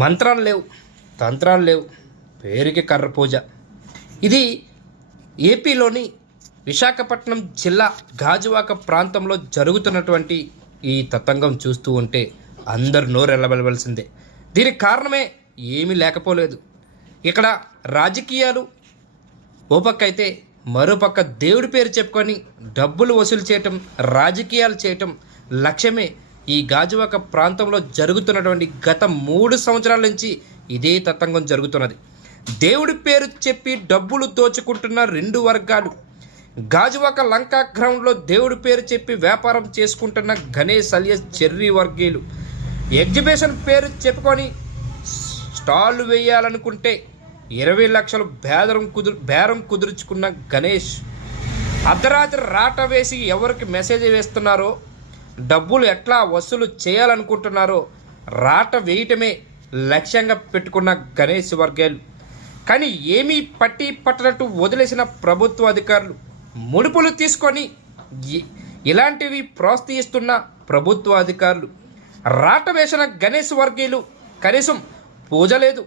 మంత్రాలు లేవు, తంత్రాలు లేవు, పేరుకి కర్ర పూజ. ఇది ఏపీలోని విశాఖపట్నం జిల్లా గాజువాక ప్రాంతంలో జరుగుతున్నటువంటి ఈ తతంగం చూస్తూ ఉంటే అందరు నోరెళ్ళబెలవలసిందే. దీనికి కారణమే ఏమీ లేకపోలేదు. ఇక్కడ రాజకీయాలు ఓ పక్క అయితే, మరోపక్క దేవుడి పేరు చెప్పుకొని డబ్బులు వసూలు చేయటం, రాజకీయాలు చేయటం లక్ష్యమే ఈ గాజువాక ప్రాంతంలో జరుగుతున్నటువంటి గత 3 సంవత్సరాల నుంచి ఇదే తతంగం జరుగుతున్నది. దేవుడి పేరు చెప్పి డబ్బులు దోచుకుంటున్న 2 వర్గాలు. గాజువాక లంకా గ్రౌండ్లో దేవుడి పేరు చెప్పి వ్యాపారం చేసుకుంటున్న గణేష్ అలియాస్ చెర్రీ వర్గీయులు. ఎగ్జిబిషన్ పేరు చెప్పుకొని స్టాళ్ళు వేయాలనుకుంటే 20 లక్షలు బేరం కుదుర్చుకున్న గణేష్. అర్ధరాత్రి రాట వేసి ఎవరికి మెసేజ్ వేస్తున్నారో, డబ్బులు ఎట్లా వసూలు చేయాలనుకుంటున్నారో రాట వేయటమే లక్ష్యంగా పెట్టుకున్న గణేష్ వర్గాలు. కానీ ఏమీ పట్టనట్టు వదిలేసిన ప్రభుత్వ అధికారులు, ముడుపులు తీసుకొని ఇలాంటివి ప్రోత్సహిస్తున్న ప్రభుత్వ అధికారులు, రాట వేసిన గణేష్ వర్గీయులు కనీసం పూజ లేదు,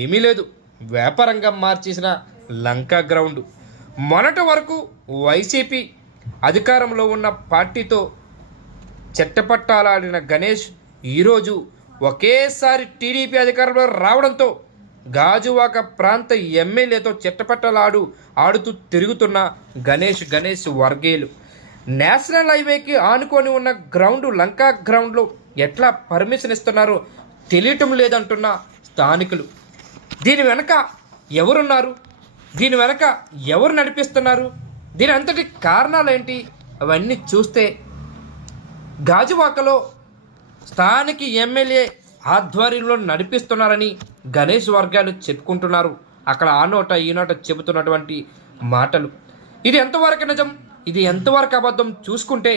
ఏమీ లేదు, వ్యాపారంగా మార్చేసిన లంకా గ్రౌండ్. మొన్నటి వరకు వైసీపీ అధికారంలో ఉన్న పార్టీతో చెట్టపట్టాలాడిన గణేష్ ఈరోజు ఒకేసారి టీడీపీ అధికారంలో రావడంతో గాజువాక ప్రాంత ఎమ్మెల్యేతో ఆడుతూ తిరుగుతున్న గణేష్ వర్గీయులు. నేషనల్ హైవేకి ఆనుకొని ఉన్న గ్రౌండ్ లంకా గ్రౌండ్లో ఎట్లా పర్మిషన్ ఇస్తున్నారో తెలియటం లేదంటున్న స్థానికులు. దీని వెనక ఎవరున్నారు, దీని వెనక ఎవరు నడిపిస్తున్నారు, దీని అంతటి కారణాలేంటి, అవన్నీ చూస్తే గాజువాకలో స్థానిక ఎమ్మెల్యే ఆధ్వర్యంలో నడిపిస్తున్నారని గణేష్ వర్గాలు చెప్పుకుంటున్నారు. అక్కడ ఆ నోట ఈ నోట చెబుతున్నటువంటి మాటలు. ఇది ఎంతవరకు నిజం, ఇది ఎంతవరకు అబద్ధం చూసుకుంటే,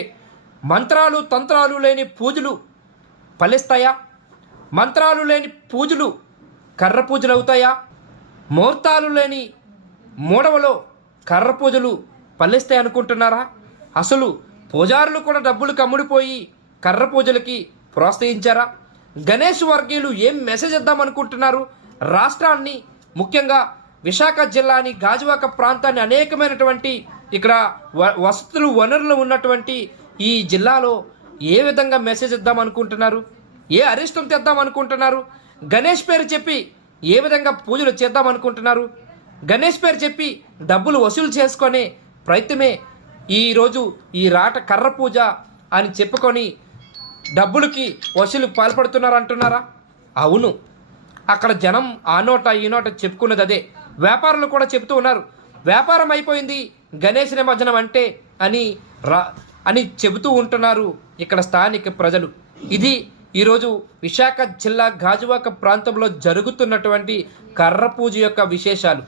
మంత్రాలు తంత్రాలు లేని పూజలు ఫలిస్తాయా? మంత్రాలు లేని పూజలు కర్ర పూజలు అవుతాయా? ముహూర్తాలు లేని మూడవలో కర్ర పూజలు ఫలిస్తాయి అనుకుంటున్నారా? అసలు పూజారులు కూడా డబ్బులు కమ్ముడిపోయి కర్ర పూజలకి ప్రోత్సహించారా? గణేష్ వర్గీయులు ఏం మెసేజ్ ఇద్దామనుకుంటున్నారు? రాష్ట్రాన్ని, ముఖ్యంగా విశాఖ జిల్లాని, గాజువాక ప్రాంతాన్ని, అనేకమైనటువంటి ఇక్కడ వసతులు వనరులు ఉన్నటువంటి ఈ జిల్లాలో ఏ విధంగా మెసేజ్ ఇద్దామనుకుంటున్నారు? ఏ అరిష్టం తెద్దామనుకుంటున్నారు? గణేష్ పేరు చెప్పి ఏ విధంగా పూజలు చేద్దామనుకుంటున్నారు? గణేష్ పేరు చెప్పి డబ్బులు వసూలు చేసుకునే ప్రయత్నమే ఈరోజు ఈ రాట కర్ర పూజ అని చెప్పుకొని డబ్బులకి వసూలు పాల్పడుతున్నారు అంటున్నారా? అవును, అక్కడ జనం ఆ నోట ఈ నోట చెప్పుకున్నది అదే. వ్యాపారులు కూడా చెబుతూ ఉన్నారు, వ్యాపారం అయిపోయింది గణేష్ నిమజ్జనం అంటే అని చెబుతూ ఉంటున్నారు ఇక్కడ స్థానిక ప్రజలు. ఇది ఈరోజు విశాఖ జిల్లా గాజువాక ప్రాంతంలో జరుగుతున్నటువంటి కర్ర పూజ యొక్క విశేషాలు.